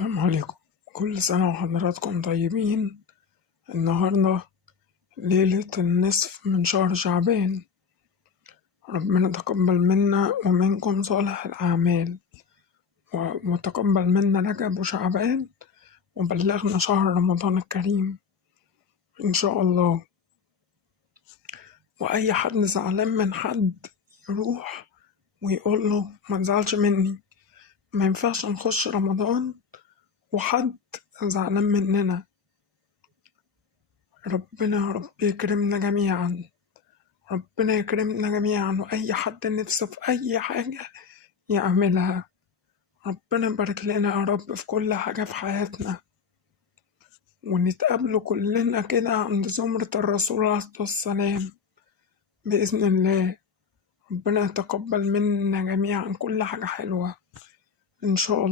السلام عليكم. كل سنة وحضراتكم طيبين. النهاردة ليلة النصف من شهر شعبان. ربنا تقبل منا ومنكم صالح الأعمال، وتقبل منا رجب وشعبان، وبلغنا شهر رمضان الكريم إن شاء الله. وأي حد زعلان من حد يروح ويقول له ما تزعلش مني، ما ينفعش نخش رمضان وحد زعلان مننا. ربنا يا رب يكرمنا جميعا، ربنا يكرمنا جميعا، وأي حد نفسه في أي حاجة يعملها. ربنا يبارك لنا يا رب في كل حاجة في حياتنا، ونتقابلوا كلنا كده عند زمرة الرسول عليه الصلاة والسلام بإذن الله. ربنا يتقبل منا جميعا كل حاجة حلوة إن شاء الله.